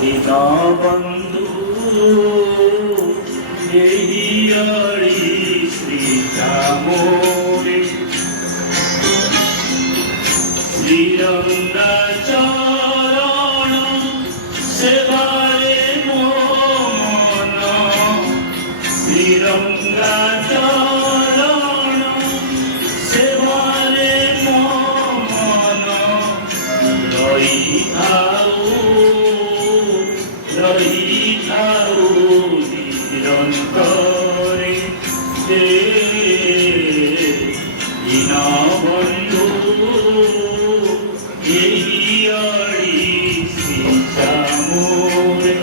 दीनबन्धु देहियाळी श्रीचा मोरे श्रीरंगा चरण सेवारे मोन श्रीरंगा चरण सेवारे मोन रही निरंतरे दीनबन्धु देहियाळी श्रीचा मोरे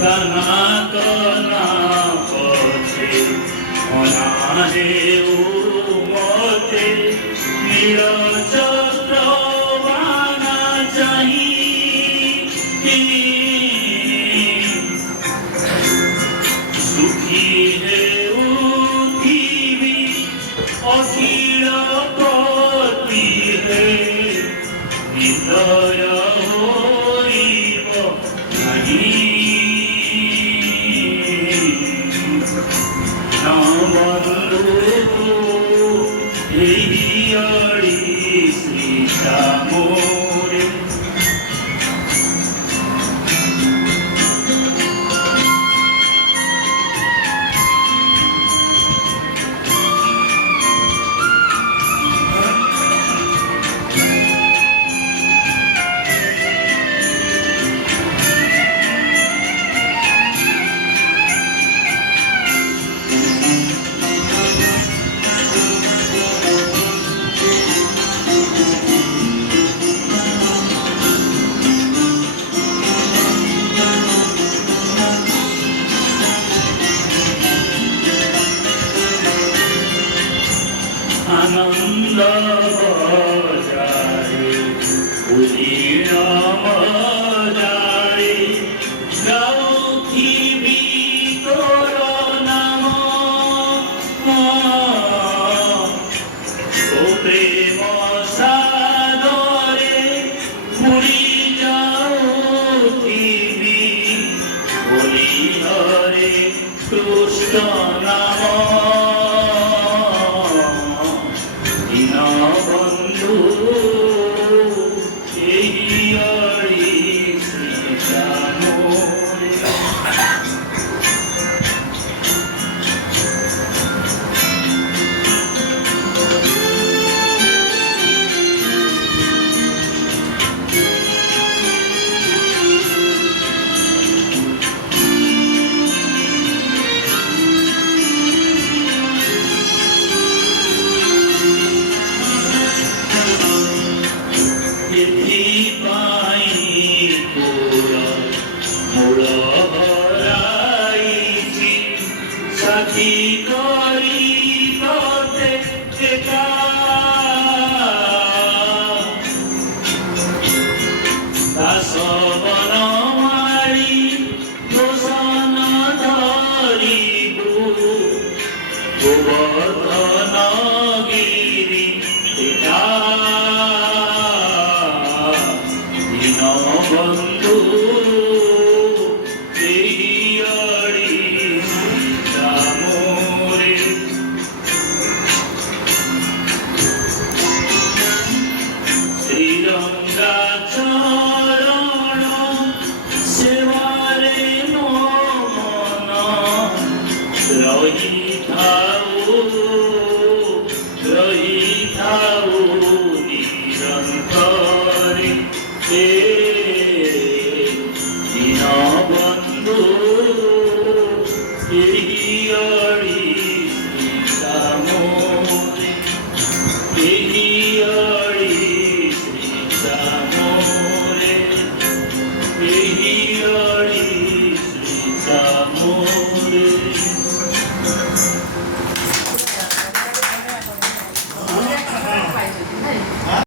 कना पथे अनाहे उमते नील चक्रवाना चाही सुखी हे उठिबी अखिल पति हे हृदय होइब नाही देहियाळी श्रीचा मोरे आनंद बजारे उदीन मजारे गाउथिबी तोर नाम ओ प्रेम सागरे बुड़ी जाउथिबी बोली हरे कृष्ण नाम दीनबन्धु